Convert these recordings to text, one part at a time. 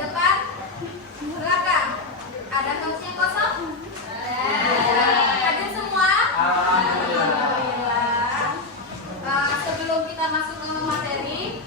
depan belakang. Ada kursi yang kosong? Ada. Hadir semua? Alhamdulillah. Sebelum kita masuk ke materi,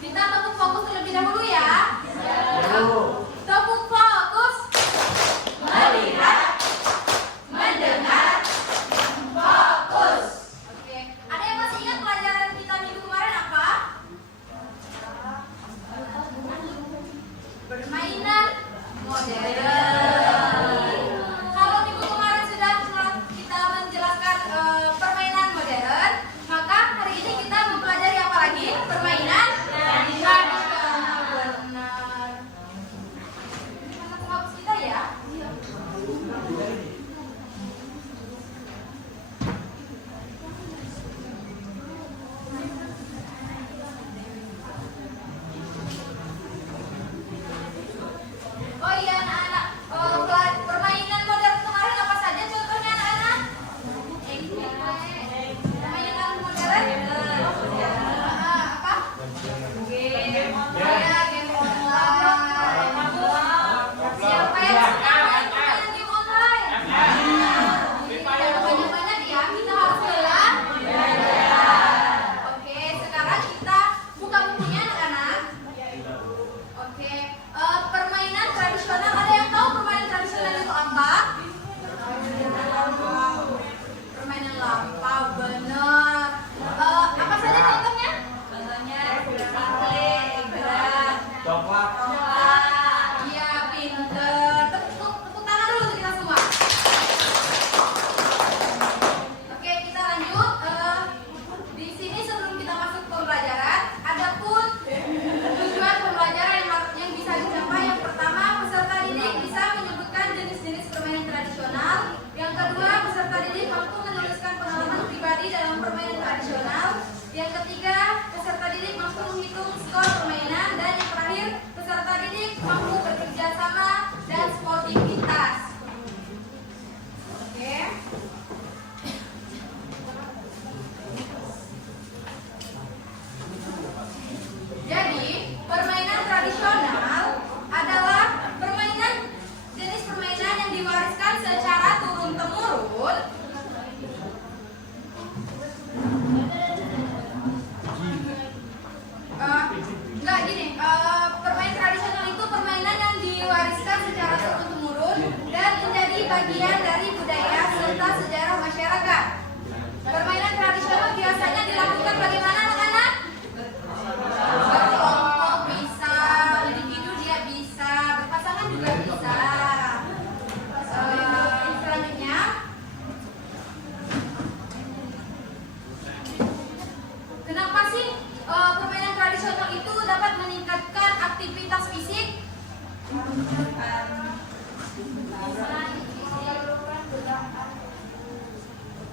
kita tepuk fokus terlebih dahulu ya. Tepuk fokus. Melihat, mendengar, fokus. Oke. Ada yang masih ingat pelajaran kita minggu kemarin apa? Permainan modern. Kalau minggu kemarin sudah kita menjelaskan permainan modern, maka hari ini kita mempelajari apa lagi? Permainan tradisional. Benar. Sangat bagus kita ya. Oh iya anak-anak, permainan modern kemarin apa saja contohnya anak-anak? Permainan modern? Apa? Game. Ya, game online. Siapa yang suka main permainan game online? Jangan banyak-banyak ya, kita harus belajar. Oke, sekarang kita buka bukunya anak-anak. Oke, permainan tradisional, ada yang tahu permainan tradisional itu apa? Permainan lampau, benar. Apa saja contohnya? Contohnya Coklat. Iya, pinter. Tepuk tangan dulu untuk kita semua. Oke, kita lanjut. Di sini sebelum kita masuk ke pembelajaran, adapun tujuan pembelajaran yang bisa dicapai, yang pertama, peserta didik bisa menyebutkan jenis-jenis permainan tradisional. Yang kedua, peserta didik mampu menuliskan pengalaman pribadi dalam permainan tradisional. Yang ketiga, peserta didik mampu menghitung skor permainan. Dan yang terakhir, peserta didik mampu bekerja sama dan sportivitas. Oke. Jadi, permainan tradisional adalah jenis permainan yang diwariskan secara turun-temurun. Enggak gini, permainan tradisional itu permainan yang diwariskan secara turun-temurun dan menjadi bagian dari budaya serta sejarah masyarakat. Permainan tradisional biasanya dilakukan bagaimana anak-anak? Berkelompok bisa, individu dia bisa, berpasangan juga bisa. Selanjutnya, kenapa sih permainan tradisional itu dapat meningkatkan aktivitas fisik?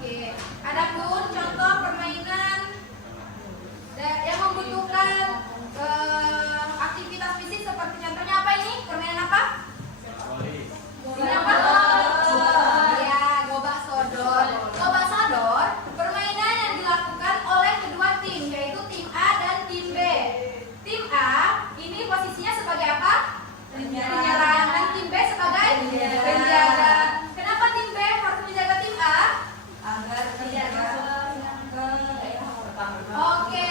Oke, adapun contoh permainan yang membutuhkan aktivitas fisik seperti contohnya apa ini? Permainan apa? Ini apa? Ya, gobak sodor. Gobak sodor permainan yang dilakukan oleh kedua tim, yaitu tim A dan tim B. Tim A ini posisinya sebagai apa? Penyerang. Dan tim B sebagai penjaga. Kenapa tim B harus menjaga tim A? Agar tidak masuk ke daerah pertama. Oke,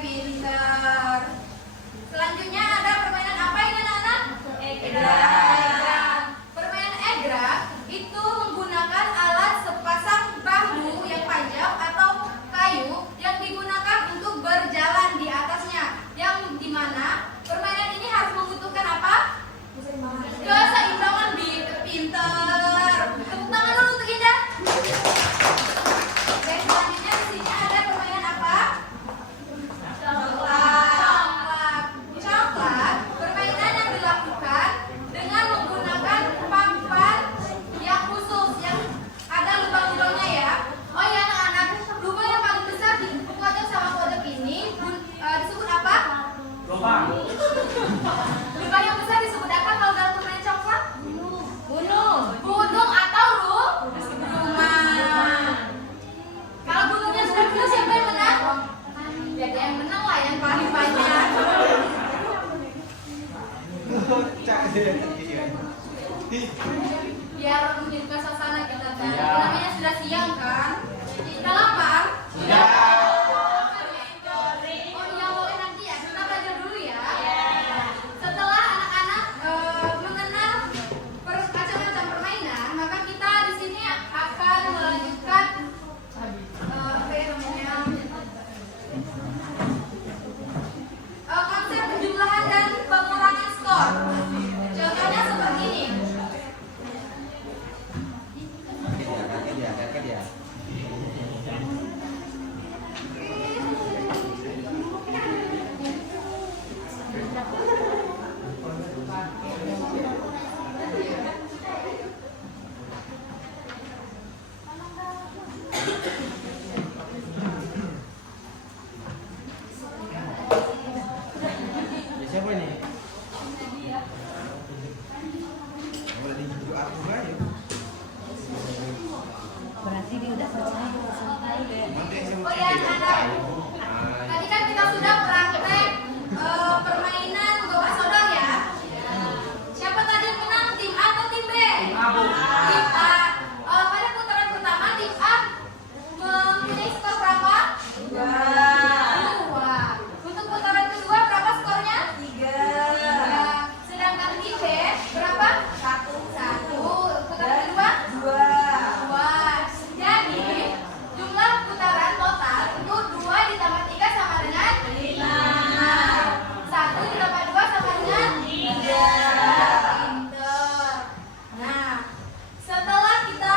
pinter. Selanjutnya ada permainan apa ini anak-anak? Egrang. Permainan egrang itu menggunakan alat sepasang bambu yang panjang atau kayu yang digunakan untuk berjalan di atasnya. Yang dimana permainan ini harus membutuhkan apa? Keseimbangan. Pinter. Tepuk tangan dulu untuk Indah. Dan selanjutnya di sini ada permainan apa? Coklat. Coklat permainan yang dilakukan dengan menggunakan papan yang khusus yang ada lubang-lubangnya ya. Oh ya anak-anak, lubang yang paling besar di pojok sama pojok ini disebut apa? Lubang. Lubang yang besar disebut apa kalau dalam permainan coklat? Gunung atau rumah. Kalau gunungnya sudah penuh, siapa yang menang? Jadi yang menang lah yang paling banyak. Biar menghidupkan suasana kita kan. Namanya sudah siang kan? Kita lapar? Sudah. Oh iya, boleh nanti ya. Kita belajar dulu ya. Setelah anak-anak mengenal macam-macam permainan, maka kita di sini akan melanjutkan apa ya namanya? Konsep penjumlahan dan pengurangan skor. Contohnya seperti ini. Siapa ini? Boleh dibujuk aku nggak ya? Berarti dia udah selesai. Oh ya, anak. Tadi kan kita sudah praktek permainan gobak sodor ya. Siapa tadi yang menang, tim A atau tim B? Tim A. Pada putaran pertama tim A memilih skor berapa? 2. Untuk putaran kedua berapa skornya? 3. Sedangkan tim B berapa? 1. Putaran kedua? 2. Jadi jumlah putaran total itu 2 ditambah 3 sama dengan 5. 1 ditambah 2 sama dengan 3. Pinter. Nah, setelah kita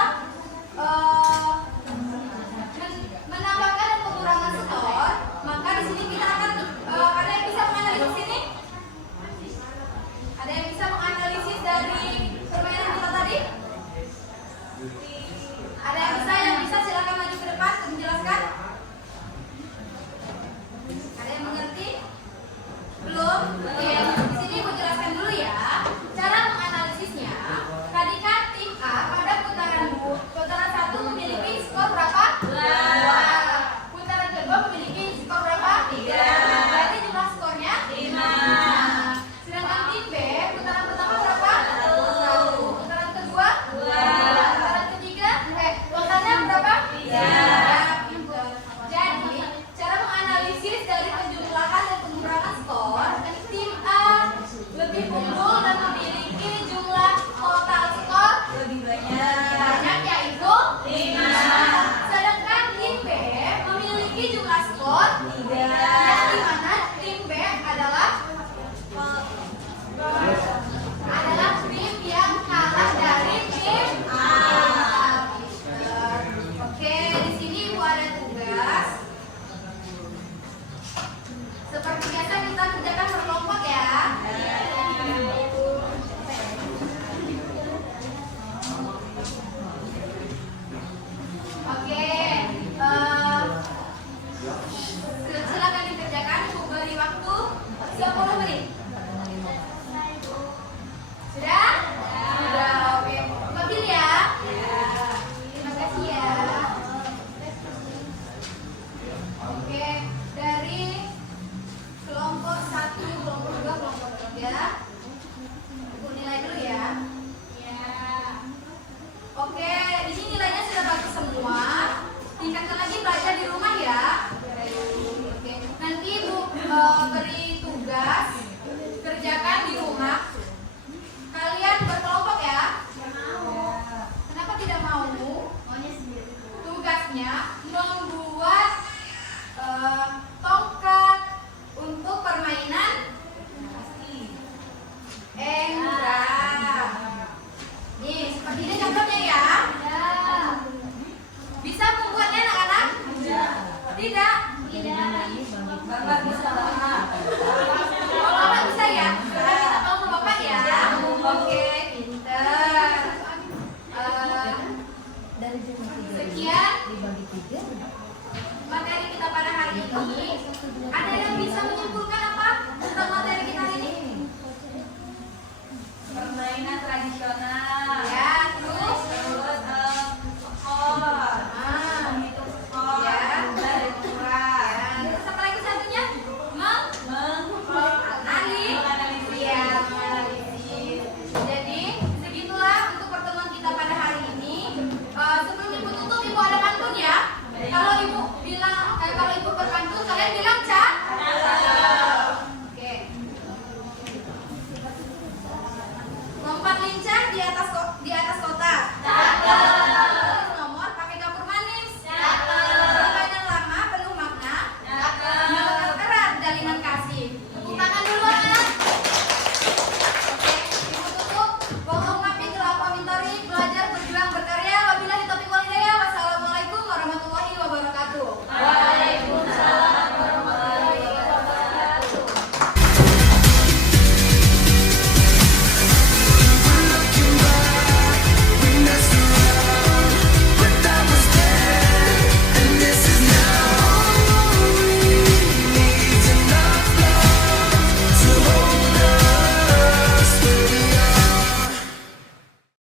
menambahkan dan pengurangan skor, maka di sini kita akan ada yang bisa menganalisis ini? Ada yang bisa menganalisis dari permainan kita tadi? Ada yang bisa silakan maju ke depan untuk menjelaskan. Ada yang mengerti? Belum? Oke, di sini mau jelaskan dulu ya. Cara menganalisisnya. Tadi kan tim A pada putaran 1 memiliki skor berapa? 2. Putaran kedua memiliki skor berapa? 3. Berarti jumlah skornya 5. Sedangkan tim B putaran pertama berapa? 1. Putaran kedua 2. Putaran ketiga totalnya berapa? 3. Pinter. Jadi cara menganalisis dari penjumlahan dan pengurangan skor, tim A lebih unggul dan memiliki jumlah total skor lebih banyak yaitu 5. Sedangkan tim B memiliki jumlah skor 3. Yang dimana tim B adalah tim yang kalah dari tim A. Oke, di sini Ibu ada tugas. Seperti biasa kita kerjakan berkelompok ya. Oke, silakan dikerjakan. Ibu beri waktu 10 menit. Sudah? Sudah. Oke. Ambil ya. Terima kasih ya. Oke, dari kelompok 1, kelompok 2, kelompok 3.